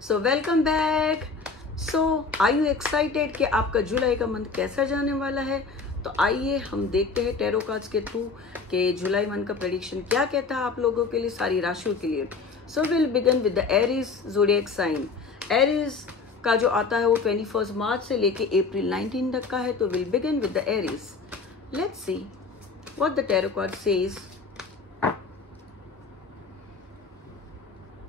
So welcome back. So are you excited कि आपका जुलाई का मंथ कैसा जाने वाला है? तो आइए हम देखते हैं टैरो कार्ड्स के थ्रू कि जुलाई मंथ का प्रेडिक्शन क्या कहता है आप लोगों के लिए, सारी राशियों के लिए। So will begin with the Aries zodiac sign. Aries का जो आता है वो 21 मार्च से लेके अप्रैल 19 तक का है। तो will begin with the Aries. Let's see what the tarot card says.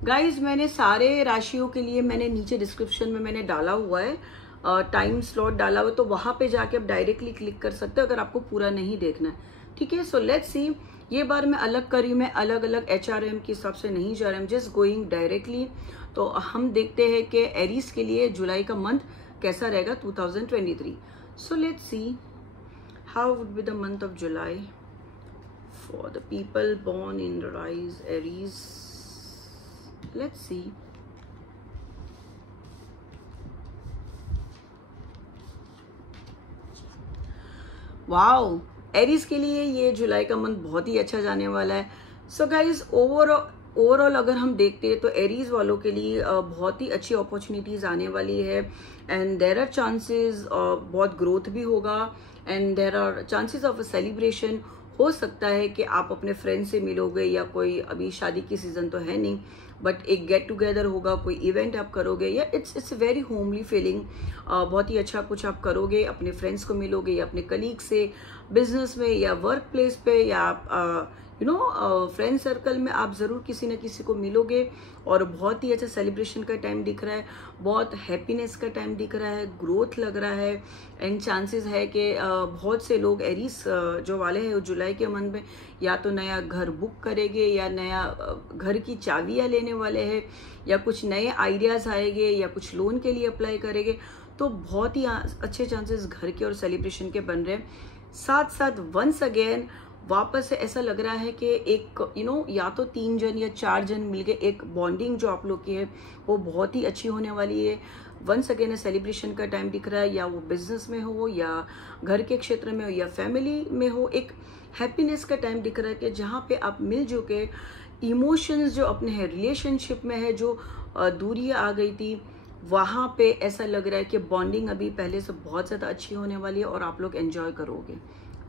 Guys मैंने सारे राशियों के लिए मैंने नीचे डिस्क्रिप्शन में मैंने डाला हुआ है, टाइम स्लॉट डाला हुआ है, तो वहां पे जाके आप डायरेक्टली क्लिक कर सकते हो अगर आपको पूरा नहीं देखना है। ठीक है, सो लेट्स सी। ये बार मैं अलग करी, मैं अलग अलग HRM के हिसाब से नहीं जा रहा हूँ, जस्ट गोइंग डायरेक्टली। तो हम देखते हैं कि एरीज के लिए जुलाई का मंथ कैसा रहेगा 2023। सो let's see how would be the month of July for the people born in rise Aries. Let's see. Wow, Aries के लिए ये जुलाई का मंथ बहुत ही अच्छा जाने वाला है। सो गाइज ओवरऑल अगर हम देखते हैं तो एरीज वालों के लिए बहुत ही अच्छी अपॉर्चुनिटीज आने वाली है एंड देयर आर चांसेस बहुत ग्रोथ भी होगा and there are chances of a celebration. हो सकता है कि आप अपने फ्रेंड से मिलोगे या कोई, अभी शादी की सीजन तो है नहीं, बट एक गेट टुगेदर होगा, कोई इवेंट आप करोगे या इट्स वेरी होमली फीलिंग। बहुत ही अच्छा कुछ आप करोगे, अपने फ्रेंड्स को मिलोगे या अपने कलीग से, बिजनेस में या वर्क प्लेस पे या आप फ्रेंड सर्कल में आप जरूर किसी न किसी को मिलोगे और बहुत ही अच्छा सेलिब्रेशन का टाइम दिख रहा है, बहुत हैप्पीनेस का टाइम दिख रहा है, ग्रोथ लग रहा है एंड चांसेस है कि बहुत से लोग एरीज जो वाले हैं जुलाई के मंथ में या तो नया घर बुक करेंगे या नया घर की चाबियां लेने वाले हैं या कुछ नए आइडियाज आएंगे या कुछ लोन के लिए अप्लाई करेंगे। तो बहुत ही अच्छे चांसेस घर के और सेलिब्रेशन के बन रहे हैं। साथ साथ वंस अगेन वापस से ऐसा लग रहा है कि एक या तो 3 जन या 4 जन मिलके एक बॉन्डिंग जो आप लोग की है वो बहुत ही अच्छी होने वाली है। वंस अगेन सेलिब्रेशन का टाइम दिख रहा है, या वो बिजनेस में हो या घर के क्षेत्र में हो या फैमिली में हो, एक हैप्पीनेस का टाइम दिख रहा है कि जहाँ पे आप मिलजुल के इमोशंस जो अपने है रिलेशनशिप में है, जो दूरियां आ गई थी, वहां पे ऐसा लग रहा है कि बॉन्डिंग अभी पहले से बहुत ज्यादा अच्छी होने वाली है और आप लोग एंजॉय करोगे।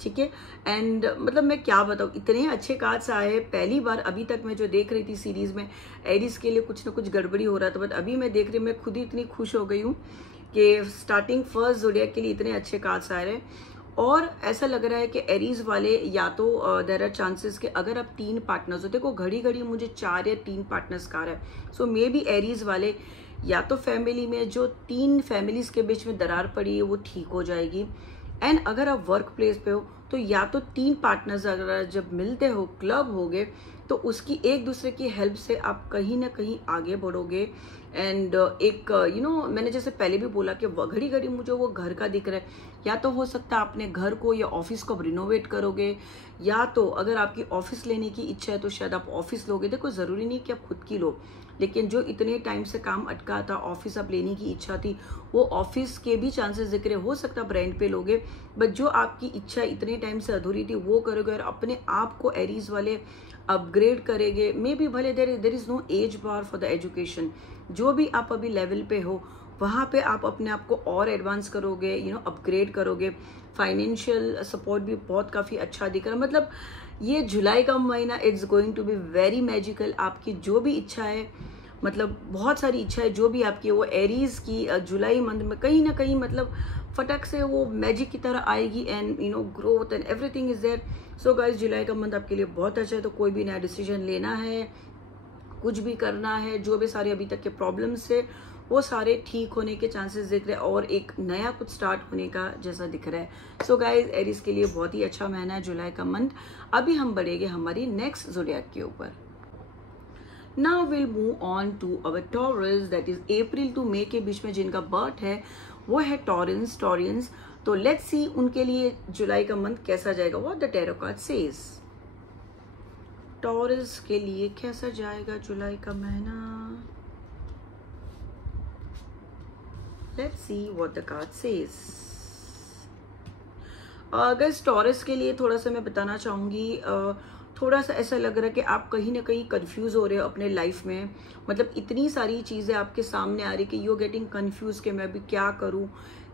ठीक है, एंड मतलब मैं क्या बताऊँ, इतने अच्छे कार्ड्स आए। पहली बार अभी तक मैं जो देख रही थी सीरीज में एरीज के लिए कुछ ना कुछ गड़बड़ी हो रहा था, बट अभी मैं देख रही हूँ, मैं खुद ही इतनी खुश हो गई हूँ कि स्टार्टिंग फर्स्ट ज़ोडिएक के लिए इतने अच्छे कार्ड्स आ रहे हैं। और ऐसा लग रहा है कि एरीज वाले या तो देयर आर चांसेस कि अगर आप 3 पार्टनर्स हो, देखो घड़ी घड़ी मुझे 4 या 3 पार्टनर्स का रहा है। सो मे बी एरीज वाले या तो फैमिली में जो 3 फैमिलीज के बीच में दरार पड़ी है वो ठीक हो जाएगी, एंड अगर आप वर्क प्लेस पे हो तो या तो 3 पार्टनर्स अगर जब मिलते हो, क्लब हो गए, तो उसकी एक दूसरे की हेल्प से आप कहीं ना कहीं आगे बढ़ोगे। एंड एक मैंने जैसे पहले भी बोला कि घड़ी घड़ी मुझे वो घर का दिख रहा है, या तो हो सकता है अपने घर को या ऑफिस को रिनोवेट करोगे, या तो अगर आपकी ऑफिस लेने की इच्छा है तो शायद आप ऑफिस लोगे। देखो जरूरी नहीं कि आप खुद की लो, लेकिन जो इतने टाइम से काम अटका था, ऑफिस आप लेने की इच्छा थी, वो ऑफिस के भी चांसेस दिख रहे। हो सकता है आप रेंट पे लोगे, बट जो आपकी इच्छा इतने टाइम से अधूरी थी वो करोगे और अपने आप को एरीज वाले अपग्रेड करेंगे। मे बी भले there is no age bar for the education, जो भी आप अभी लेवल पे हो वहां पे आप अपने आप को और एडवांस करोगे, अपग्रेड करोगे। फाइनेंशियल सपोर्ट भी बहुत काफी अच्छा दिख रहा है। मतलब ये जुलाई का महीना it's going to be very magical. आपकी जो भी इच्छा है, मतलब बहुत सारी इच्छा है जो भी आपकी, वो एरीज की जुलाई मंथ में कहीं ना कहीं मतलब फटक से वो मैजिक की तरह आएगी and growth and everything is there. So guys, जुलाई का मंथ आपके लिए बहुत अच्छा है। तो कोई भी नया डिसीजन लेना है, कुछ भी करना है, जो भी सारे अभी तक के प्रॉब्लम्स है वो सारे ठीक होने के चांसेस दिख रहे हैं और एक नया कुछ स्टार्ट होने का जैसा दिख रहा है। सो गाइस, एरीज के लिए बहुत ही अच्छा महीना है जुलाई का मंथ। अभी हम बढ़ेंगे हमारी नेक्स्ट ज़ोडिएक के ऊपर। Now will move on to our Taurus, that is April to May के बीच में जिनका बर्थ है वो है टॉरियंस। तो लेट्स सी उनके लिए जुलाई का मंथ कैसा जाएगा, what the tarot card says. Taurus के लिए कैसा जाएगा जुलाई का महीना? Let's see what the card says. अगर टॉरस के लिए थोड़ा सा मैं बताना चाहूंगी, थोड़ा सा ऐसा लग रहा है कि आप कहीं ना कहीं कंफ्यूज हो रहे हो अपने लाइफ में। मतलब इतनी सारी चीजें आपके सामने आ रही कि यू आर गेटिंग कंफ्यूज कि मैं अभी क्या करूं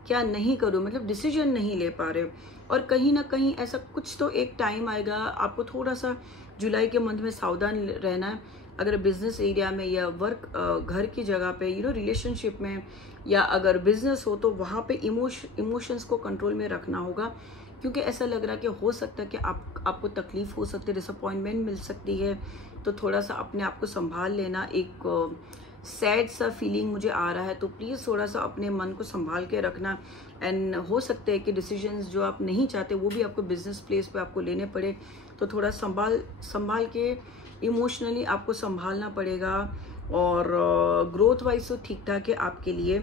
क्या नहीं करूं, मतलब डिसीजन नहीं ले पा रहे हो। और कहीं ना कहीं ऐसा कुछ तो एक टाइम आएगा, आपको थोड़ा सा जुलाई के मंथ में सावधान रहना है। अगर बिजनेस एरिया में या वर्क घर की जगह पे रिलेशनशिप में, या अगर बिजनेस हो तो वहाँ पे इमोशंस को कंट्रोल में रखना होगा। क्योंकि ऐसा लग रहा है कि हो सकता है कि आपको तकलीफ हो सकती है, डिसअपॉइंटमेंट मिल सकती है। तो थोड़ा सा अपने आप को संभाल लेना। एक सैड सा फीलिंग मुझे आ रहा है, तो प्लीज़ थोड़ा सा अपने मन को संभाल के रखना। एंड हो सकता है कि डिसीजंस जो आप नहीं चाहते वो भी आपको बिजनेस प्लेस पे आपको लेने पड़े। तो थोड़ा संभाल के इमोशनली आपको संभालना पड़ेगा। और ग्रोथ वाइज तो ठीक ठाक है आपके लिए।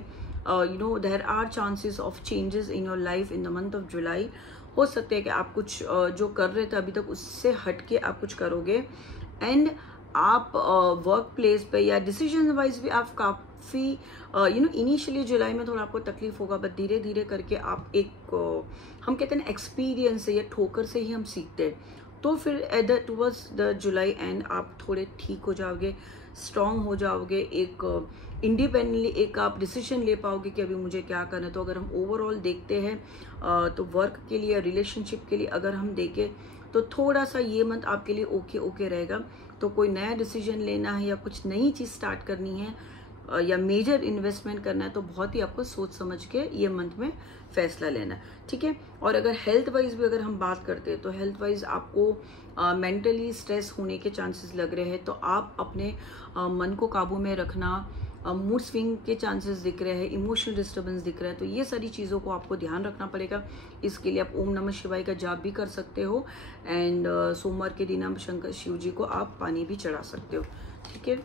There are chances of changes in your life in the month of July. हो सकता है कि आप कुछ जो कर रहे थे अभी तक उससे हट के आप कुछ करोगे। एंड आप वर्क प्लेस पे या डिसीजन वाइज भी आप काफ़ी इनिशियली जुलाई में थोड़ा आपको तकलीफ होगा, बट धीरे धीरे करके आप हम कहते हैं एक्सपीरियंस से या ठोकर से ही हम सीखते हैं। तो फिर टुवर्ड्स द जुलाई एंड आप थोड़े ठीक हो जाओगे, स्ट्रांग हो जाओगे, एक इंडिपेंडेंटली एक आप डिसीजन ले पाओगे कि अभी मुझे क्या करना है। तो अगर हम ओवरऑल देखते हैं तो वर्क के लिए, रिलेशनशिप के लिए अगर हम देखें तो थोड़ा सा ये मंथ आपके लिए ओके रहेगा। तो कोई नया डिसीजन लेना है या कुछ नई चीज़ स्टार्ट करनी है या मेजर इन्वेस्टमेंट करना है तो बहुत ही आपको सोच समझ के ये मंथ में फैसला लेना है, ठीक है। और अगर हेल्थ वाइज भी अगर हम बात करते हैं तो हेल्थ वाइज आपको मेंटली स्ट्रेस होने के चांसेस लग रहे हैं। तो आप अपने मन को काबू में रखना, मूड स्विंग के चांसेस दिख रहे हैं, इमोशनल डिस्टर्बेंस दिख रहा है। तो ये सारी चीज़ों को आपको ध्यान रखना पड़ेगा। इसके लिए आप ओम नमः शिवाय का जाप भी कर सकते हो। एंड सोमवार के दिन आप शंकर शिव जी को आप पानी भी चढ़ा सकते हो, ठीक है।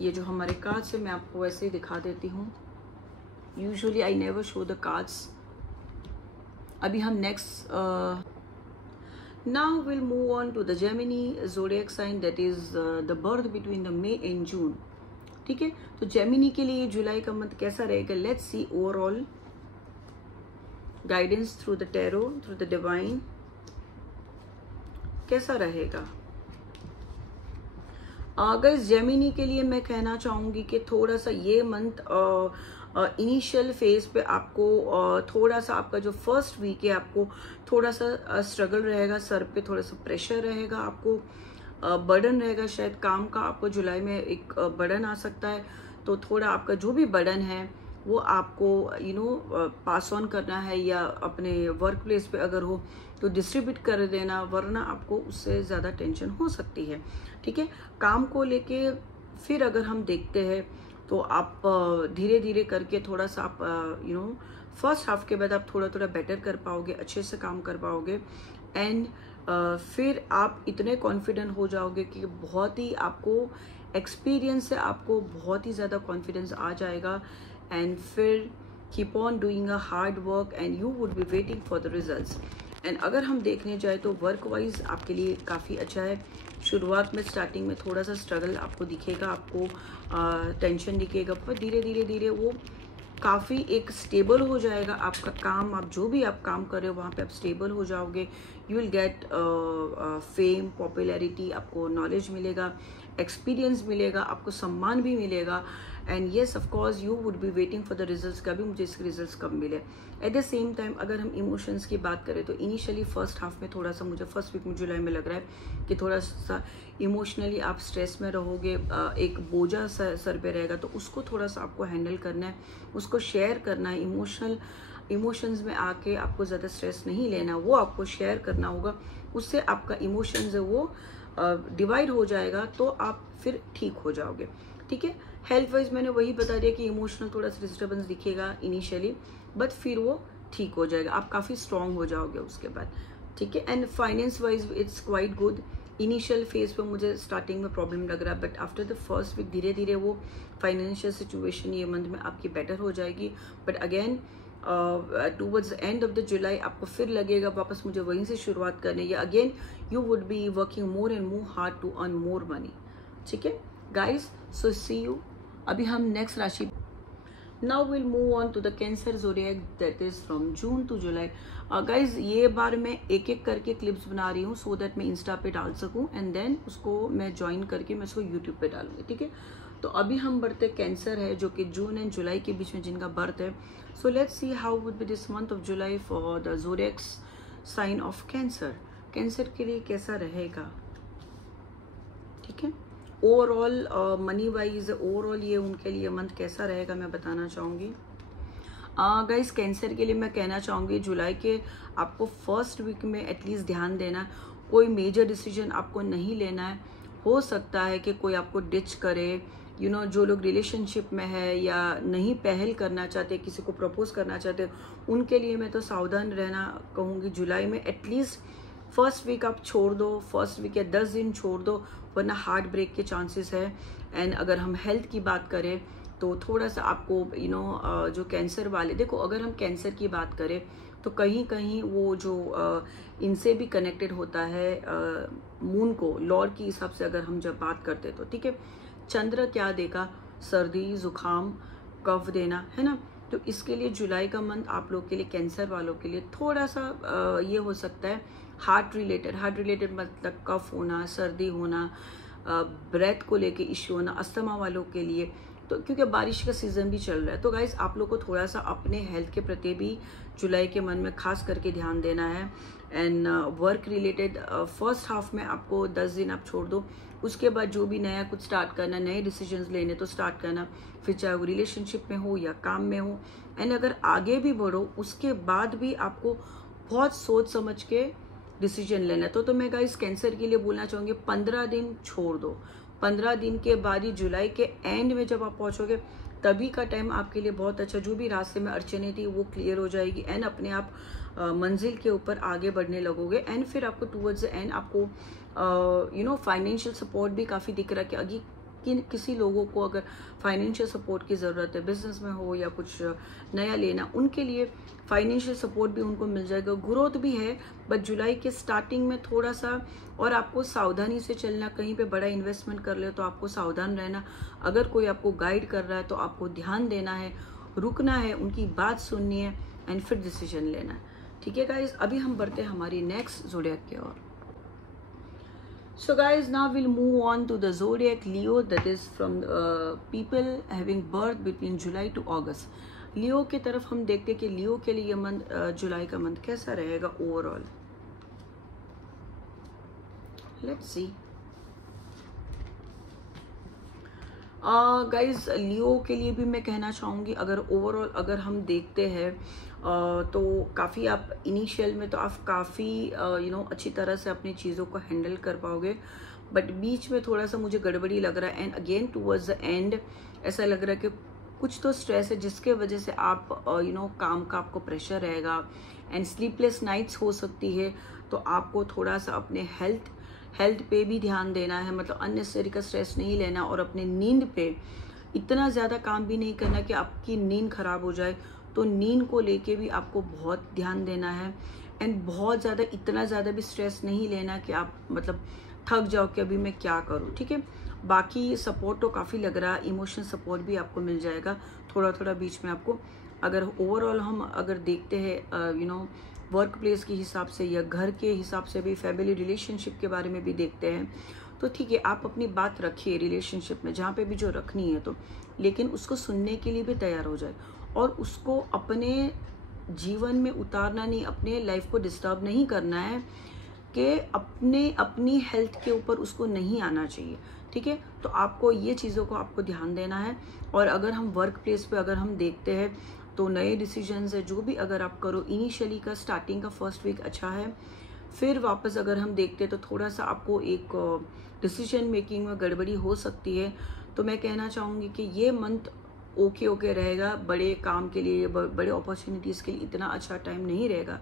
ये जो हमारे कार्ड्स है मैं आपको वैसे ही दिखा देती हूँ। Usually I never show the cards. अभी हम next now will move on to the Gemini zodiac sign, that is the birth between the May and June, ठीक है। तो जेमिनी के लिए जुलाई का मंथ कैसा रहेगा, let's C overall guidance through the tarot, through the divine, कैसा रहेगा। गाइस जेमिनी के लिए मैं कहना चाहूंगी कि थोड़ा सा ये मंथ इनिशियल फेज पे आपको थोड़ा सा आपका जो फर्स्ट वीक है आपको थोड़ा सा स्ट्रगल रहेगा, सर पे थोड़ा सा प्रेशर रहेगा, आपको बर्डन रहेगा, शायद काम का आपको जुलाई में एक बर्डन आ सकता है। तो थोड़ा आपका जो भी बर्डन है वो आपको पास ऑन करना है, या अपने वर्क प्लेस पे अगर हो तो डिस्ट्रीब्यूट कर देना, वरना आपको उससे ज़्यादा टेंशन हो सकती है, ठीक है। काम को लेके फिर अगर हम देखते हैं तो आप धीरे धीरे करके थोड़ा सा आप फर्स्ट हाफ के बाद आप थोड़ा थोड़ा बेटर कर पाओगे, अच्छे से काम कर पाओगे। एंड फिर आप इतने कॉन्फिडेंट हो जाओगे कि बहुत ही आपको एक्सपीरियंस से आपको बहुत ही ज़्यादा कॉन्फिडेंस आ जाएगा। एंड फिर keep on doing a hard work and you would be waiting for the results. And अगर हम देखने जाए तो वर्क वाइज आपके लिए काफ़ी अच्छा है। शुरुआत में स्टार्टिंग में थोड़ा सा स्ट्रगल आपको दिखेगा, आपको टेंशन दिखेगा, पर धीरे धीरे वो काफ़ी एक स्टेबल हो जाएगा आपका काम। आप जो भी आप काम कर रहे हो वहाँ पे आप स्टेबल हो जाओगे। You will get fame, popularity, आपको नॉलेज मिलेगा, एक्सपीरियंस मिलेगा, आपको सम्मान भी मिलेगा। And yes of course you would be waiting for the results का भी मुझे इसके रिजल्ट्स कब मिले। एट द सेम टाइम अगर हम इमोशंस की बात करें तो इनिशियली फर्स्ट हाफ में थोड़ा सा मुझे फर्स्ट वीक में जुलाई में लग रहा है कि थोड़ा सा इमोशनली आप स्ट्रेस में रहोगे, एक बोझा सर पे रहेगा। तो उसको थोड़ा सा आपको हैंडल करना है, उसको शेयर करना है। इमोशंस में आके आपको ज़्यादा स्ट्रेस नहीं लेना, वो आपको शेयर करना होगा। उससे आपका इमोशंस है वो डिवाइड हो जाएगा, तो आप फिर ठीक हो जाओगे, ठीक है। हेल्थ वाइज मैंने वही बता दिया कि इमोशनल थोड़ा सा डिस्टर्बेंस दिखेगा इनिशियली, बट फिर वो ठीक हो जाएगा, आप काफ़ी स्ट्रांग हो जाओगे उसके बाद, ठीक है। And finance wise it's quite good. Initial phase पे मुझे स्टार्टिंग में प्रॉब्लम लग रहा है, but after the first week धीरे धीरे वो फाइनेंशियल सिचुएशन ये मंथ में आपकी बेटर हो जाएगी। But again towards the end of the जुलाई आपको फिर लगेगा वापस मुझे वहीं से शुरुआत करनी है, या again you would be working more and more hard to earn more money, ठीक है गाइज। So C you. अभी हम नेक्स्ट राशि now will move on to the Cancer zodiac that is from June to July. Guys ये बार मैं एक एक करके क्लिप्स बना रही हूँ सो दैट मैं इंस्टा पे डाल सकूँ एंड देन उसको मैं ज्वाइन करके मैं उसको यूट्यूब पे डालूंगी, ठीक है। तो अभी हम बढ़ते कैंसर है जो कि जून एंड जुलाई के बीच में जिनका बर्थ है। So let's see how would be this month of July for the zodiac sign of Cancer. Cancer के लिए कैसा रहेगा, ठीक है। ओवरऑल मनी वाइज ओवरऑल ये उनके लिए मंथ कैसा रहेगा मैं बताना चाहूँगी। गाइस कैंसर के लिए मैं कहना चाहूँगी जुलाई के आपको फर्स्ट वीक में एटलीस्ट ध्यान देना है। कोई मेजर डिसीजन आपको नहीं लेना है। हो सकता है कि कोई आपको डिच करे, यू नो, जो लोग रिलेशनशिप में है या नहीं पहल करना चाहते, किसी को प्रपोज करना चाहते, उनके लिए मैं तो सावधान रहना कहूँगी। जुलाई में एटलीस्ट फर्स्ट वीक आप छोड़ दो, फर्स्ट वीक या 10 दिन छोड़ दो, वरना हार्ट ब्रेक के चांसेस है। एंड अगर हम हेल्थ की बात करें तो थोड़ा सा आपको यू नो जो कैंसर वाले, देखो अगर हम कैंसर की बात करें तो कहीं कहीं वो जो इनसे भी कनेक्टेड होता है मून को, लॉर्ड के हिसाब से अगर हम जब बात करते तो, ठीक है। चंद्र क्या देगा, सर्दी जुकाम कफ देना, है ना। तो इसके लिए जुलाई का मंथ आप लोग के लिए, कैंसर वालों के लिए थोड़ा सा ये हो सकता है हार्ट रिलेटेड मतलब कफ होना, सर्दी होना, ब्रेथ को लेके इश्यू होना, अस्थमा वालों के लिए। तो क्योंकि बारिश का सीजन भी चल रहा है तो गाइज आप लोग को थोड़ा सा अपने हेल्थ के प्रति भी जुलाई के मन में खास करके ध्यान देना है। And work related first half में आपको 10 दिन आप छोड़ दो, उसके बाद जो भी नया कुछ स्टार्ट करना, नए डिसीजंस लेने तो स्टार्ट करना, फिर चाहे वो रिलेशनशिप में हो या काम में हो। एंड अगर आगे भी बढ़ो उसके बाद भी आपको बहुत सोच समझ के डिसीजन लेना है। तो मैं गाइस कैंसर के लिए बोलना चाहूँगी 15 दिन छोड़ दो। 15 दिन के बाद ही जुलाई के एंड में जब आप पहुँचोगे तभी का टाइम आपके लिए बहुत अच्छा, जो भी रास्ते में अड़चने थी वो क्लियर हो जाएगी एंड अपने आप मंजिल के ऊपर आगे बढ़ने लगोगे। एंड फिर आपको टूवर्ड्स द एंड आपको यू नो फाइनेंशियल सपोर्ट भी काफ़ी दिख रहा है कि अभी किसी लोगों को अगर फाइनेंशियल सपोर्ट की ज़रूरत है, बिजनेस में हो या कुछ नया लेना, उनके लिए फाइनेंशियल सपोर्ट भी उनको मिल जाएगा। ग्रोथ भी है बट जुलाई के स्टार्टिंग में थोड़ा सा और आपको सावधानी से चलना, कहीं पे बड़ा इन्वेस्टमेंट कर ले तो आपको सावधान रहना। अगर कोई आपको गाइड कर रहा है तो आपको ध्यान देना है, रुकना है, उनकी बात सुननी है एंड फिर डिसीजन लेना है, ठीक है गाइज। अभी हम बढ़ते हैं हमारी नेक्स्ट ज़ोडिएक की ओर। So guys, now we'll move on to the zodiac Leo, that is from people having birth between July to August. लियो की तरफ हम देखते हैं कि लियो के लिए मंथ जुलाई का मंथ कैसा रहेगा ओवरऑल। लेट्स सी गाइज, लियो के लिए भी मैं कहना चाहूँगी अगर ओवरऑल अगर हम देखते हैं तो काफ़ी आप इनिशियल में तो आप काफ़ी यू नो अच्छी तरह से अपनी चीज़ों को हैंडल कर पाओगे, बट बीच में थोड़ा सा मुझे गड़बड़ी लग रहा है। And again towards the and ऐसा लग रहा है कि कुछ तो स्ट्रेस है जिसके वजह से आप यू नो काम का आपको प्रेशर रहेगा एंड स्लीपलेस नाइट्स हो सकती है। तो आपको थोड़ा सा अपने हेल्थ पे भी ध्यान देना है, मतलब अननेसेसरी का स्ट्रेस नहीं लेना और अपने नींद पे इतना ज़्यादा काम भी नहीं करना कि आपकी नींद खराब हो जाए। तो नींद को लेके भी आपको बहुत ध्यान देना है एंड बहुत ज़्यादा इतना ज़्यादा भी स्ट्रेस नहीं लेना कि आप मतलब थक जाओ कि अभी मैं क्या करूँ, ठीक है। बाकी सपोर्ट तो काफ़ी लग रहा है, इमोशनल सपोर्ट भी आपको मिल जाएगा थोड़ा थोड़ा बीच में आपको। अगर ओवरऑल हम अगर देखते हैं यू नो वर्क प्लेस के हिसाब से या घर के हिसाब से भी, फैमिली रिलेशनशिप के बारे में भी देखते हैं तो ठीक है, आप अपनी बात रखिए रिलेशनशिप में जहाँ पे भी जो रखनी है तो, लेकिन उसको सुनने के लिए भी तैयार हो जाए और उसको अपने जीवन में उतारना नहीं, अपने लाइफ को डिस्टर्ब नहीं करना है कि अपनी हेल्थ के ऊपर उसको नहीं आना चाहिए, ठीक है। तो आपको ये चीज़ों को आपको ध्यान देना है। और अगर हम वर्क प्लेस पे अगर हम देखते हैं तो नए डिसीजंस है जो भी अगर आप करो, इनिशियली का स्टार्टिंग का फर्स्ट वीक अच्छा है, फिर वापस अगर हम देखते हैं तो थोड़ा सा आपको एक डिसीजन मेकिंग में गड़बड़ी हो सकती है। तो मैं कहना चाहूँगी कि ये मंथ ओके रहेगा, बड़े काम के लिए, बड़े अपॉर्चुनिटीज़ के लिए इतना अच्छा टाइम नहीं रहेगा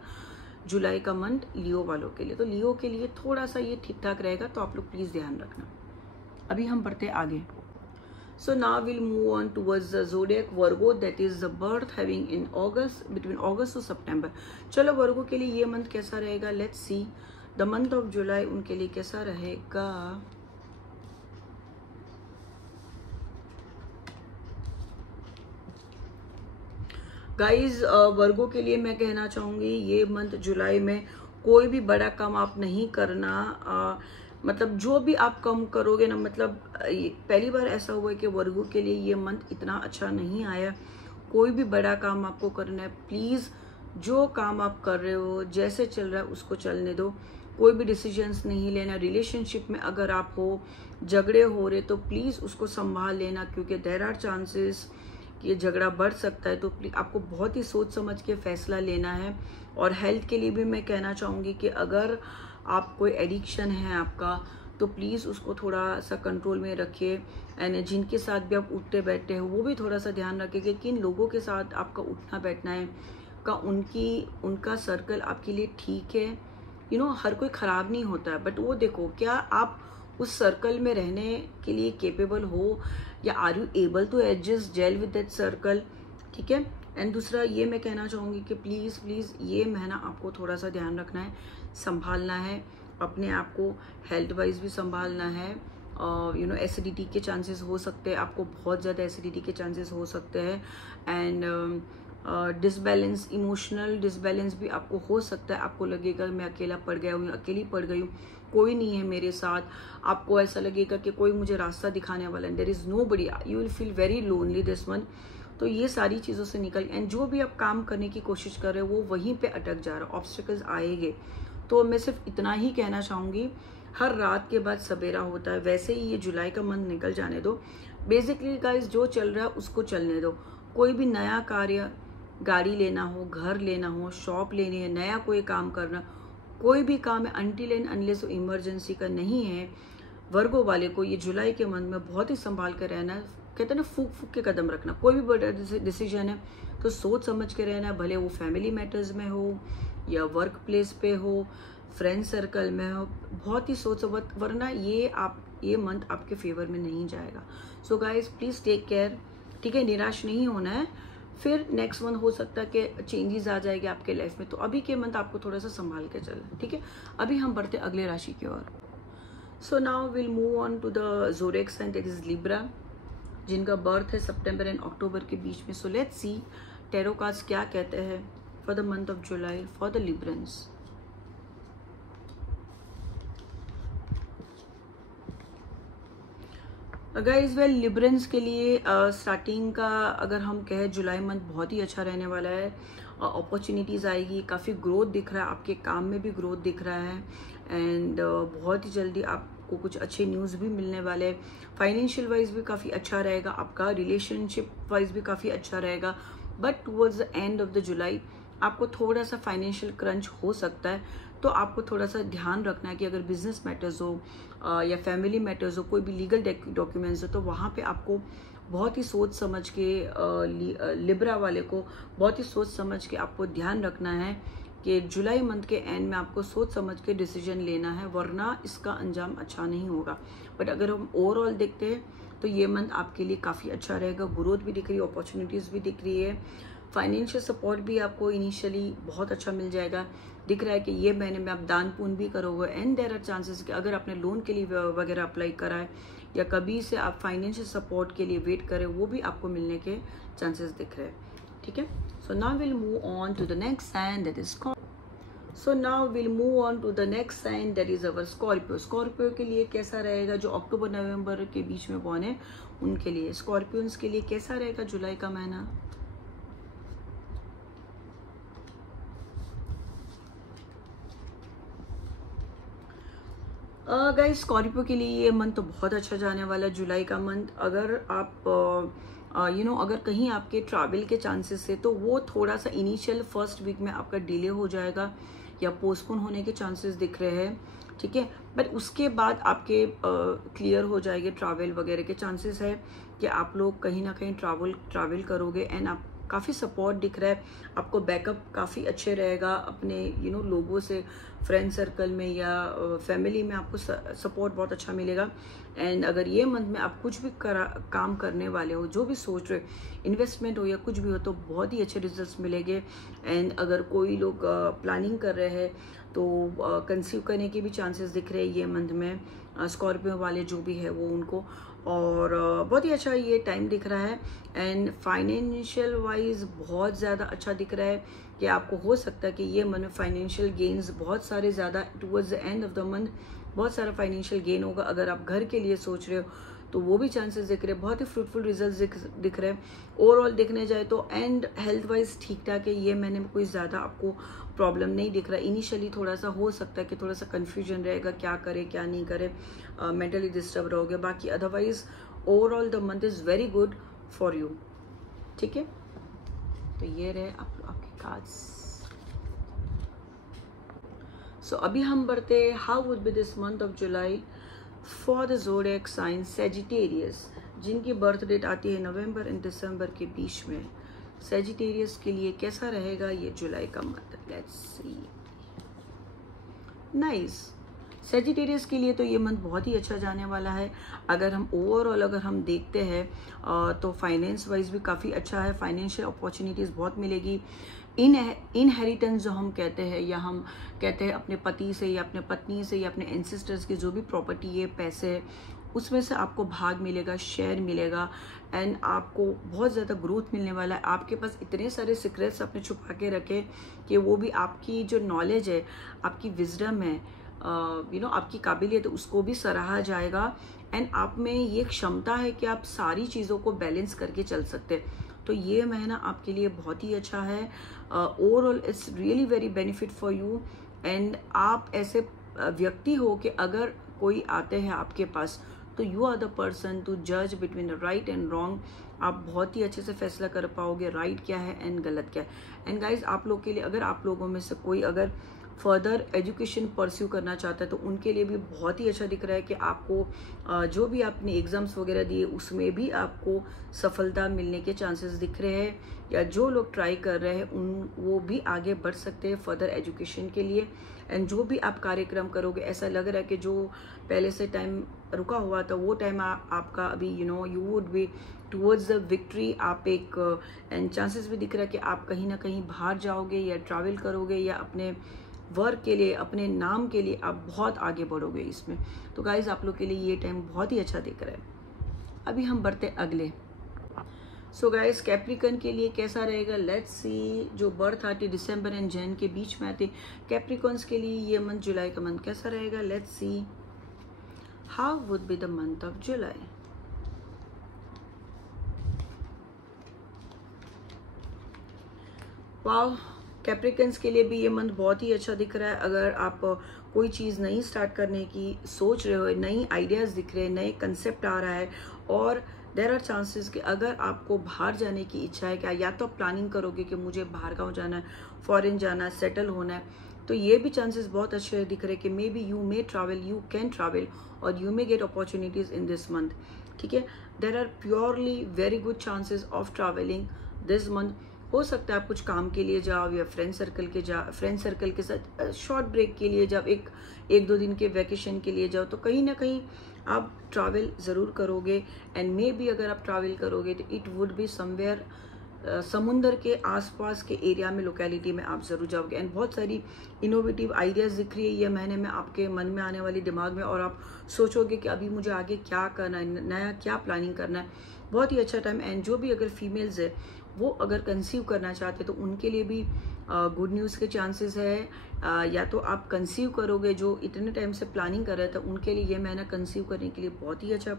जुलाई का मंथ लियो वालों के लिए। तो लियो के लिए थोड़ा सा ये ठीक ठाक रहेगा, तो आप लोग प्लीज़ ध्यान रखना। अभी हम बढ़ते आगे। So now we'll move on towards the zodiac Virgo, that is the birth having in August, between August to September. चलो वर्गो के लिए ये मंथ कैसा रहेगा, let's see the month of जुलाई उनके लिए कैसा रहेगा। गाइज वर्गो के लिए मैं कहना चाहूँगी ये मंथ जुलाई में कोई भी बड़ा काम आप नहीं करना। मतलब जो भी आप कम करोगे ना, मतलब पहली बार ऐसा हुआ है कि वर्गो के लिए ये मंथ इतना अच्छा नहीं आया। कोई भी बड़ा काम आपको करना है, प्लीज़ जो काम आप कर रहे हो जैसे चल रहा है उसको चलने दो। कोई भी डिसीजंस नहीं लेना। रिलेशनशिप में अगर आप हो, झगड़े हो रहे तो प्लीज़ उसको संभाल लेना, क्योंकि देयर आर चांसेस कि ये झगड़ा बढ़ सकता है। तो आपको बहुत ही सोच समझ के फैसला लेना है। और हेल्थ के लिए भी मैं कहना चाहूँगी कि अगर आप कोई एडिक्शन है आपका, तो प्लीज़ उसको थोड़ा सा कंट्रोल में रखिए। एंड जिनके साथ भी आप उठते बैठते हो वो भी थोड़ा सा ध्यान रखिए कि किन लोगों के साथ आपका उठना बैठना है, का उनका सर्कल आपके लिए ठीक है। हर कोई ख़राब नहीं होता है, बट वो देखो क्या आप उस सर्कल में रहने के लिए केपेबल हो, या are you able to adjust gel with that circle. ठीक है। एंड दूसरा ये मैं कहना चाहूँगी कि प्लीज़ ये महीना आपको थोड़ा सा ध्यान रखना है, संभालना है अपने आप को, हेल्थ वाइज भी संभालना है। एसिडिटी के चांसेस हो सकते हैं, आपको बहुत ज़्यादा एसिडिटी के चांसेस हो सकते हैं। एंड डिसबैलेंस, इमोशनल डिसबैलेंस भी आपको हो सकता है। आपको लगेगा मैं अकेला पड़ गया हूँ, अकेली पड़ गई हूँ, कोई नहीं है मेरे साथ। आपको ऐसा लगेगा कि कोई मुझे रास्ता दिखाने वाला है, there is nobody, you will feel very lonely this month. तो ये सारी चीज़ों से निकल, एंड जो भी आप काम करने की कोशिश कर रहे हो वो वहीं पे अटक जा रहा है, ऑब्स्टिकल्स आएंगे। तो मैं सिर्फ इतना ही कहना चाहूँगी, हर रात के बाद सवेरा होता है। वैसे ही ये जुलाई का मंथ निकल जाने दो। बेसिकली गाइस जो चल रहा है उसको चलने दो। कोई भी नया कार्य, गाड़ी लेना हो, घर लेना हो, शॉप लेनी है, नया कोई काम करना, कोई भी काम है, अनटिल एंड अनलेस वो इमरजेंसी का नहीं है, वर्गो वाले को ये जुलाई के मंथ में बहुत ही संभाल कर रहना है। कहते हैं ना, फूक के कदम रखना। कोई भी बड़ा डिसीजन है तो सोच समझ के रहना है, भले वो फैमिली मैटर्स में हो या वर्क प्लेस पे हो, फ्रेंड सर्कल में हो, बहुत ही सोच समझ, वरना ये मंथ आपके फेवर में नहीं जाएगा। So guys please take care. ठीक है, निराश नहीं होना है। फिर नेक्स्ट मंथ हो सकता है कि चेंजेस आ जाएंगे आपके लाइफ में, तो अभी के मंथ आपको थोड़ा सा संभाल के चलना। ठीक है, अभी हम बढ़ते अगले राशि की ओर। So now will move on to the zodiac sign, that is Libra, जिनका बर्थ है सितंबर एंड अक्टूबर के बीच में। So let's see tarot cards क्या कहते हैं for the month of July for the Librans. Guys well, Librans के लिए स्टार्टिंग का अगर हम कहें, जुलाई मंथ बहुत ही अच्छा रहने वाला है। अपॉर्चुनिटीज़ आएगी, काफ़ी ग्रोथ दिख रहा है, आपके काम में भी ग्रोथ दिख रहा है। एंड बहुत ही जल्दी आपको कुछ अच्छे न्यूज़ भी मिलने वाले हैं। फाइनेंशियल वाइज भी काफ़ी अच्छा रहेगा आपका, रिलेशनशिप वाइज भी काफ़ी अच्छा रहेगा। But towards the end of the जुलाई आपको थोड़ा सा फाइनेंशियल क्रंच हो सकता है, तो आपको थोड़ा सा ध्यान रखना है कि अगर बिजनेस मैटर्स हो या फैमिली मैटर्स हो, कोई भी लीगल डॉक्यूमेंट्स हो, तो वहाँ पे आपको बहुत ही सोच समझ के, लिब्रा वाले को बहुत ही सोच समझ के आपको ध्यान रखना है कि जुलाई मंथ के एंड में आपको सोच समझ के डिसीजन लेना है, वरना इसका अंजाम अच्छा नहीं होगा। बट अगर हम ओवरऑल देखते हैं तो ये मंथ आपके लिए काफ़ी अच्छा रहेगा। ग्रोथ भी दिख रही है, अपॉर्चुनिटीज़ भी दिख रही है, फाइनेंशियल सपोर्ट भी आपको इनिशियली बहुत अच्छा मिल जाएगा। दिख रहा है कि ये महीने में आप दान पुण्य भी करोगे। एंड देयर आर चांसेस कि अगर आपने लोन के लिए वगैरह अप्लाई करा है या कभी से आप फाइनेंशियल सपोर्ट के लिए वेट करें, वो भी आपको मिलने के चांसेस दिख रहे हैं। ठीक है, so now will move on to the next sign, that is our Scorpio. Scorpio के लिए कैसा रहेगा? जो अक्टूबर नवंबर के बीच में बॉर्न है उनके लिए, स्कॉर्पियंस के लिए कैसा रहेगा जुलाई का महीना? गाइस स्कॉर्पियो के लिए ये मंथ तो बहुत अच्छा जाने वाला है, जुलाई का मंथ। अगर आप अगर कहीं आपके ट्रैवल के चांसेस है तो वो थोड़ा सा इनिशियल फर्स्ट वीक में आपका डिले हो जाएगा या पोस्टपोन होने के चांसेस दिख रहे हैं। ठीक है, बट उसके बाद आपके क्लियर हो जाएंगे, ट्रैवल वगैरह के चांसेस है कि आप लोग कहीं ना कहीं ट्रैवल करोगे। एंड आप काफ़ी सपोर्ट दिख रहा है, आपको बैकअप काफ़ी अच्छे रहेगा अपने लोगों से, फ्रेंड सर्कल में या फैमिली में आपको सपोर्ट बहुत अच्छा मिलेगा। एंड अगर ये मंथ में आप कुछ भी काम करने वाले हो, जो भी सोच रहे हो, इन्वेस्टमेंट हो या कुछ भी हो, तो बहुत ही अच्छे रिजल्ट्स मिलेंगे। एंड अगर कोई लोग प्लानिंग कर रहे हैं तो कंसीव करने के भी चांसेस दिख रहे हैं ये मंथ में, स्कॉर्पियो वाले जो भी है वो उनको, और बहुत ही अच्छा ये टाइम दिख रहा है। एंड फाइनेंशियल वाइज बहुत ज़्यादा अच्छा दिख रहा है कि आपको हो सकता है कि ये मंथ में फाइनेंशियल गेन्स बहुत सारे ज़्यादा towards the end of the month बहुत सारा फाइनेंशियल गेन होगा। अगर आप घर के लिए सोच रहे हो तो वो भी चांसेस दिख रहे हैं, बहुत ही फ्रूटफुल रिजल्ट्स दिख रहे हैं। ओवरऑल देखने जाए तो एंड हेल्थ वाइज ठीक ठाक है, ये महीने में कोई ज़्यादा आपको प्रॉब्लम नहीं दिख रहा। इनिशियली थोड़ा सा हो सकता है कि थोड़ा सा कन्फ्यूजन रहेगा, क्या करे क्या नहीं करे, मेंटली डिस्टर्ब रहोगे, बाकी otherwise overall the month is very good for you. ठीक है, तो ये रहे आपके कार्ड्स। सो अभी हम बढ़ते how would be this month of July for the zodiac sign Sagittarius, जिनकी बर्थ डेट आती है नवंबर एंड दिसंबर के बीच में। सेजिटेरियस के लिए कैसा रहेगा ये जुलाई का month, let's see. Nice, Sagittarius के लिए तो ये मंथ बहुत ही अच्छा जाने वाला है। अगर हम ओवरऑल अगर हम देखते हैं तो फाइनेंस वाइज भी काफ़ी अच्छा है, फाइनेंशियल अपॉर्चुनिटीज़ बहुत मिलेगी। इनहेरिटेंस जो हम कहते हैं, या हम कहते हैं अपने पति से या अपने पत्नी से या अपने एंसेस्टर्स की जो भी प्रॉपर्टी है, पैसे है, उसमें से आपको भाग मिलेगा, शेयर मिलेगा। एंड आपको बहुत ज़्यादा ग्रोथ मिलने वाला है। आपके पास इतने सारे सीक्रेट्स आपने छुपा के रखे कि वो भी आपकी जो नॉलेज है, आपकी विजडम है, आपकी काबिलियत, उसको भी सराहा जाएगा। एंड आप में ये क्षमता है कि आप सारी चीज़ों को बैलेंस करके चल सकते हैं। तो ये महीना आपके लिए बहुत ही अच्छा है। Overall it's really very benefit for you. And आप ऐसे व्यक्ति हो कि अगर कोई आते हैं आपके पास तो you are the person to जज between the right and wrong. आप बहुत ही अच्छे से फैसला कर पाओगे राइट क्या है एंड गलत क्या है। एंड गाइज, आप लोग के लिए, अगर आप लोगों में से कोई अगर फर्दर एजुकेशन परस्यू करना चाहता है तो उनके लिए भी बहुत ही अच्छा दिख रहा है कि आपको जो भी आपने एग्जाम्स वगैरह दिए उसमें भी आपको सफलता मिलने के चांसेस दिख रहे हैं, या जो लोग ट्राई कर रहे हैं वो भी आगे बढ़ सकते हैं फर्दर एजुकेशन के लिए। एंड जो भी आप कार्यक्रम करोगे, ऐसा लग रहा है कि जो पहले से टाइम रुका हुआ था वो टाइम आपका अभी you would be towards the victory. आप एक एंड चांसेस भी दिख रहा है कि आप कहीं ना कहीं बाहर जाओगे या ट्रैवल करोगे या अपने वर्क के लिए, अपने नाम के लिए आप बहुत आगे बढ़ोगे इसमें। तो गाइज, आप लोग के लिए ये टाइम बहुत ही अच्छा दिख रहा है। अभी हम बढ़ते अगले। सो गाइज, कैप्रिकन के लिए कैसा रहेगा, लेट्स सी। जो बर्थ आती दिसंबर एंड जैन के बीच में आती, कैप्रिकॉन्स के लिए ये मंथ, जुलाई का मंथ कैसा रहेगा, let's see how would be the month of July. Wow, Capricorns के लिए भी ये मंथ बहुत ही अच्छा दिख रहा है। अगर आप कोई चीज़ नई स्टार्ट करने की सोच रहे हो, नई आइडियाज़ दिख रहे हैं, नए कंसेप्ट आ रहा है, और देयर आर चांसेस कि अगर आपको बाहर जाने की इच्छा है, क्या या तो आप प्लानिंग करोगे कि मुझे बाहर गाँव जाना है, फॉरेन जाना है, सेटल होना है, तो ये भी चांसेस बहुत अच्छे दिख रहे हैं कि maybe you may travel, you can travel, और you may get opportunities in this month. ठीक है, there are purely very good chances of travelling this month. हो सकता है आप कुछ काम के लिए जाओ या फ्रेंड सर्कल के साथ शॉर्ट ब्रेक के लिए जाओ, एक दो दिन के वैकेशन के लिए जाओ, तो कहीं ना कहीं आप ट्रैवल ज़रूर करोगे। एंड मे बी अगर आप ट्रैवल करोगे तो इट वुड बी समवेयर समुंदर के आसपास के एरिया में, लोकेलिटी में आप ज़रूर जाओगे। एंड बहुत सारी इनोवेटिव आइडियाज़ दिख रही है ये महीने में आपके मन में आने वाली, दिमाग में, और आप सोचोगे कि अभी मुझे आगे क्या करना है, नया क्या प्लानिंग करना है। बहुत ही अच्छा टाइम। एंड जो भी अगर फीमेल्स है वो अगर कंसीव करना चाहते तो उनके लिए भी गुड न्यूज़ के चांसेस है। या तो आप कंसीव करोगे, जो इतने टाइम से प्लानिंग कर रहे थे उनके लिए ये महीना कंसीव करने के लिए बहुत ही अच्छा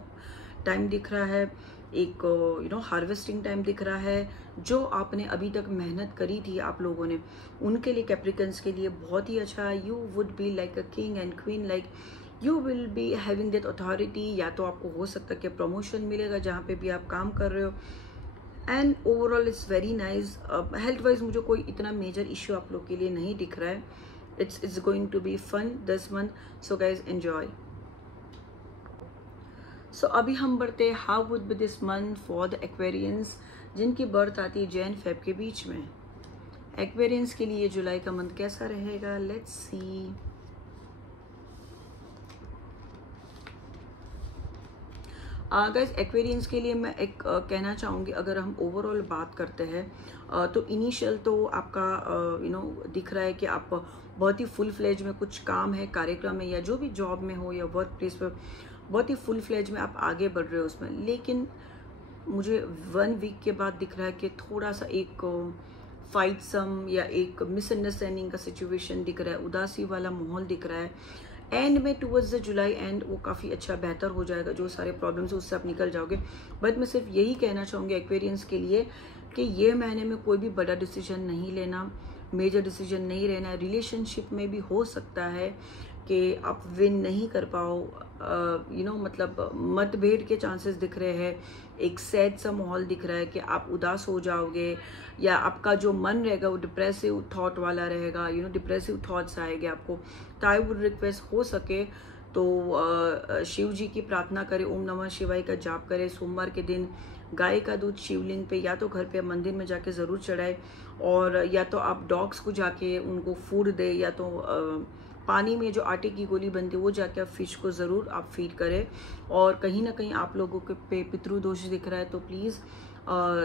टाइम दिख रहा है। एक हार्वेस्टिंग टाइम दिख रहा है। जो आपने अभी तक मेहनत करी थी आप लोगों ने, उनके लिए, कैप्रिकन्स के लिए बहुत ही अच्छा है। You would be like a king and queen, like you will be having that authority. या तो आपको हो सकता है कि प्रमोशन मिलेगा जहाँ पे भी आप काम कर रहे हो। And overall it's very nice. Health wise मुझे कोई इतना मेजर इश्यू आप लोग के लिए नहीं दिख रहा है। It's going to be fun this month. So guys, enjoy. So अभी हम बढ़ते how would be this month for the Aquarians, जिनकी बर्थ आती है जैन फेब के बीच में। एक्वेरियंस के लिए जुलाई का मंथ कैसा रहेगा, लेट्स सी। गाइस एक्वेरियंस के लिए मैं एक कहना चाहूँगी, अगर हम ओवरऑल बात करते हैं तो इनिशियल तो आपका दिख रहा है कि आप बहुत ही फुल फ्लेज में कुछ काम है, कार्यक्रम है, या जो भी जॉब में हो या वर्क प्लेस पर बहुत ही फुल फ्लेज में आप आगे बढ़ रहे हो उसमें। लेकिन मुझे 1 वीक के बाद दिख रहा है कि थोड़ा सा एक फाइट सम या एक मिसअंडरस्टैंडिंग का सिचुएशन दिख रहा है, उदासी वाला माहौल दिख रहा है। एंड में टूवर्ड्स द जुलाई एंड वो काफ़ी अच्छा बेहतर हो जाएगा, जो सारे प्रॉब्लम्स है उससे आप निकल जाओगे। बट मैं सिर्फ यही कहना चाहूँगी एक्वेरियंस के लिए कि ये महीने में कोई भी बड़ा डिसीजन नहीं लेना, मेजर डिसीजन नहीं लेना। रिलेशनशिप में भी हो सकता है कि आप विन नहीं कर पाओ, मतलब मतभेद के चांसेस दिख रहे हैं, एक सैड सा माहौल दिख रहा है कि आप उदास हो जाओगे, या आपका जो मन रहेगा वो डिप्रेसिव थॉट वाला रहेगा, डिप्रेसिव थॉट्स आएंगे आपको। तो आई वुड रिक्वेस्ट हो सके तो शिव जी की प्रार्थना करें, ओम नमः शिवाय का जाप करें। सोमवार के दिन गाय का दूध शिवलिंग पे या तो घर पे मंदिर में जाके ज़रूर चढ़ाए, और या तो आप डॉग्स को जाके उनको फूड दे, या तो पानी में जो आटे की गोली बनती है वो जाके आप फिश को ज़रूर आप फीड करें। और कहीं ना कहीं आप लोगों के पे पितृदोष दिख रहा है, तो प्लीज़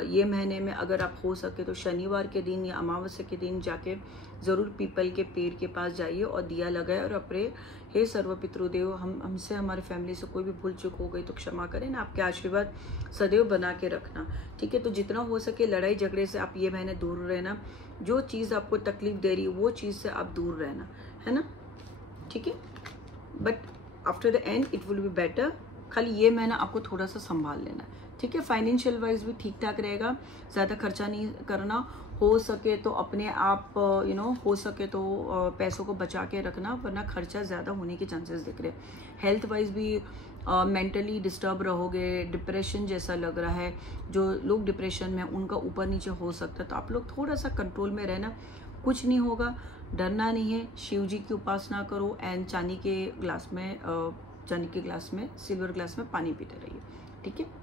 ये महीने में अगर आप हो सके तो शनिवार के दिन या अमावस्या के दिन जाके ज़रूर पीपल के पेड़ के पास जाइए और दिया लगाए और अपने हे सर्व पितृदेव, हमसे हमारे फैमिली से कोई भी भूल चूक हो गई तो क्षमा करें ना, आपके आशीर्वाद सदैव बना के रखना, ठीक है। तो जितना हो सके लड़ाई झगड़े से आप ये महीने दूर रहना, जो चीज़ आपको तकलीफ दे रही है वो चीज़ से आप दूर रहना, है ना, ठीक है। But after the end it will be better. खाली ये महीना आपको थोड़ा सा संभाल लेना, ठीक है। फाइनेंशियल वाइज भी ठीक ठाक रहेगा, ज़्यादा खर्चा नहीं करना, हो सके तो अपने आप हो सके तो पैसों को बचा के रखना, वरना खर्चा ज़्यादा होने के चांसेस दिख रहे हैं। हेल्थ वाइज भी मेंटली डिस्टर्ब रहोगे, डिप्रेशन जैसा लग रहा है, जो लोग डिप्रेशन में उनका ऊपर नीचे हो सकता है, तो आप लोग थोड़ा सा कंट्रोल में रहना, कुछ नहीं होगा, डरना नहीं है। शिव जी की उपासना करो एंड चांदी के ग्लास में सिल्वर ग्लास में पानी पीते रहिए, ठीक है।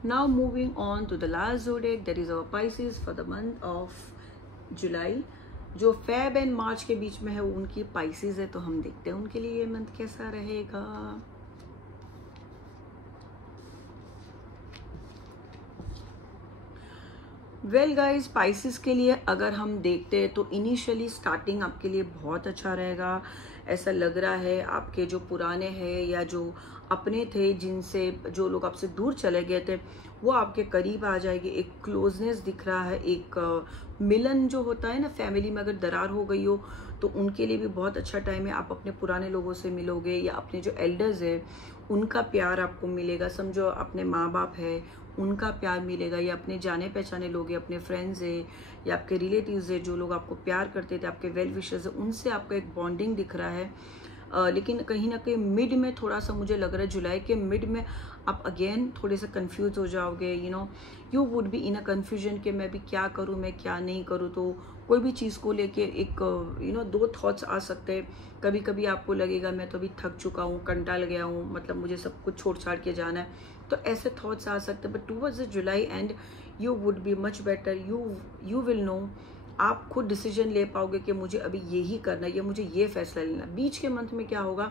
Now moving on to the last zodiac, that is our Pisces for the month of July। जो फेब एंड मार्च के बीच में है वो उनकी पाइसेस है, तो हम देखते हैं उनके लिए ये मंथ कैसा रहेगा। वेल गाइज, स्पाइसेस के लिए अगर हम देखते हैं तो इनिशियली स्टार्टिंग आपके लिए बहुत अच्छा रहेगा। ऐसा लग रहा है आपके जो पुराने हैं या जो अपने थे, जिनसे जो लोग आपसे दूर चले गए थे, वो आपके करीब आ जाएगी। एक क्लोजनेस दिख रहा है, एक मिलन जो होता है ना फैमिली में, अगर दरार हो गई हो तो उनके लिए भी बहुत अच्छा टाइम है। आप अपने पुराने लोगों से मिलोगे या अपने जो एल्डर्स है उनका प्यार आपको मिलेगा। समझो अपने माँ बाप है उनका प्यार मिलेगा, या अपने जाने पहचाने लोग हैं, अपने फ्रेंड्स है या आपके रिलेटिव्स है, जो लोग आपको प्यार करते थे, आपके वेल विशर्स है, उनसे आपका एक बॉन्डिंग दिख रहा है। लेकिन कहीं ना कहीं मिड में थोड़ा सा मुझे लग रहा है, जुलाई के मिड में आप अगेन थोड़े से कंफ्यूज हो जाओगे। You would be in a confusion कि मैं भी क्या करूँ, मैं क्या नहीं करूँ। तो कोई भी चीज़ को लेके एक दो थॉट्स आ सकते हैं। कभी कभी आपको लगेगा मैं तो अभी थक चुका हूँ, कंटाल गया हूँ, मतलब मुझे सब कुछ छोड़ छाड़ के जाना है, तो ऐसे थॉट्स आ सकते हैं। But towards the July end you would be much better, you will know, आप खुद डिसीजन ले पाओगे कि मुझे अभी यही करना है या मुझे ये फैसला लेना। बीच के मंथ में क्या होगा,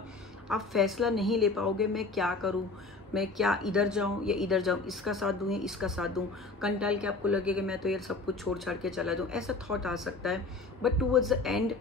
आप फैसला नहीं ले पाओगे, मैं क्या करूँ, मैं क्या इधर जाऊँ या इधर जाऊँ, इसका साथ दूँ या इसका साथ दूँ। कंटाल के आपको लगेगा मैं तो ये सब कुछ छोड़ छाड़ के चला दूँ, ऐसा थॉट आ सकता है। But towards the end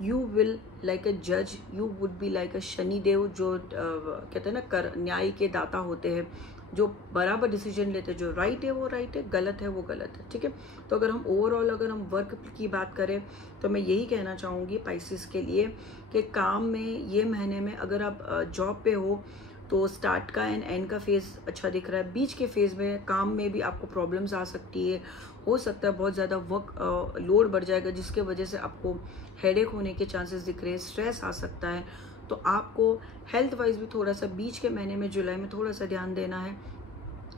you will like a जज, you would be like a Shanidev, जो कहते हैं ना कर न्याय के दाता होते हैं, जो बराबर डिसीजन लेते हैं। जो राइट है वो राइट है, गलत है वो गलत है, ठीक है। तो अगर हम ओवरऑल अगर हम वर्क की बात करें तो मैं यही कहना चाहूँगी पाइसेस के लिए कि काम में ये महीने में अगर आप जॉब पे हो तो स्टार्ट का एंड एंड का फेज अच्छा दिख रहा है। बीच के फेज में काम में भी आपको प्रॉब्लम्स आ सकती है, हो सकता है बहुत ज़्यादा वर्क लोड बढ़ जाएगा, जिसके वजह से आपको हेडेक होने के चांसेस दिख रहे हैं, स्ट्रेस आ सकता है। तो आपको हेल्थ वाइज भी थोड़ा सा बीच के महीने में जुलाई में थोड़ा सा ध्यान देना है,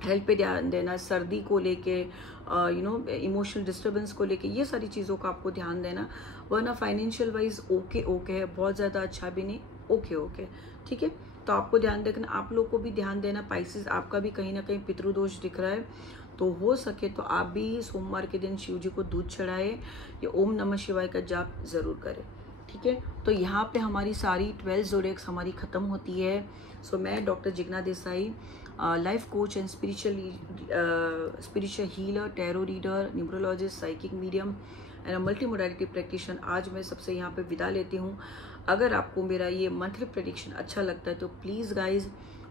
हेल्थ पे ध्यान देना है, सर्दी को लेके इमोशनल डिस्टर्बेंस को लेके, ये सारी चीज़ों का आपको ध्यान देना। वरना फाइनेंशियल वाइज ओके है, बहुत ज़्यादा अच्छा भी नहीं, ओके, ठीक है। तो आपको ध्यान रखना, आप लोग को भी ध्यान देना। पाइसेस आपका भी कहीं ना कहीं पितृदोष दिख रहा है, तो हो सके तो आप भी सोमवार के दिन शिव जी को दूध चढ़ाए या ओम नमः शिवाय का जाप जरूर करें। ठीक है। तो यहाँ पे हमारी सारी 12 ज़ोडिएक्स हमारी ख़त्म होती है। सो मैं doctor Jigna Desai, life coach and spiritual healer, tarot reader, numerologist, psychic medium and multi modality practitioner, आज मैं सबसे यहाँ पे विदा लेती हूँ। अगर आपको मेरा ये मंथली प्रेडिक्शन अच्छा लगता है तो please guys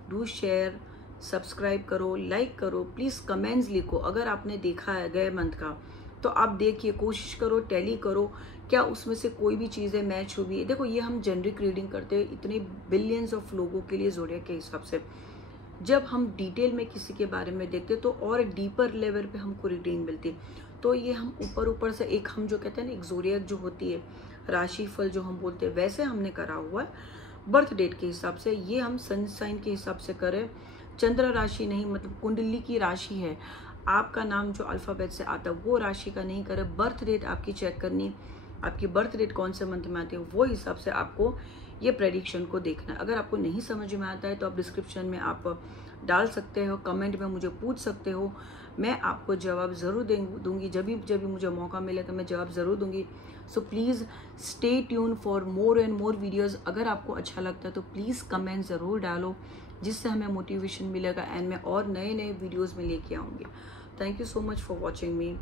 do share, subscribe करो, लाइक करो, प्लीज़ कमेंट्स लिखो। अगर आपने देखा है गए मंथ का तो आप देखिए, कोशिश करो, टैली करो, क्या उसमें से कोई भी चीज़ें मैच हुई है। देखो ये हम जेनरिक रीडिंग करते हैं इतने बिलियंस ऑफ लोगों के लिए ज़ोडिएक के हिसाब से। जब हम डिटेल में किसी के बारे में देखते तो और डीपर लेवल पे हमको रीडिंग मिलती। तो ये हम ऊपर से एक हम जो कहते हैं ना, एक ज़ोडिएक जो होती है, राशिफल जो हम बोलते हैं, वैसे हमने करा हुआ है बर्थ डेट के हिसाब से। ये हम सन साइन के हिसाब से करें, चंद्र राशि नहीं, मतलब कुंडली की राशि है, आपका नाम जो अल्फ़ाबेट से आता है वो राशि का नहीं करे। बर्थ डेट आपकी चेक करनी, आपकी बर्थ डेट कौन से मंथ में आती है, वो हिसाब से आपको ये प्रेडिक्शन को देखना है। अगर आपको नहीं समझ में आता है तो आप डिस्क्रिप्शन में आप डाल सकते हो, कमेंट में मुझे पूछ सकते हो, मैं आपको जवाब ज़रूर दूंगी। जब भी मुझे मौका मिलेगा मैं जवाब ज़रूर दूंगी। So please stay tune for more and more videos. अगर आपको अच्छा लगता है तो प्लीज़ कमेंट ज़रूर डालो, जिससे हमें मोटिवेशन मिलेगा एंड मैं और नए वीडियोज़ में लेके आऊँगी। Thank you so much for watching me.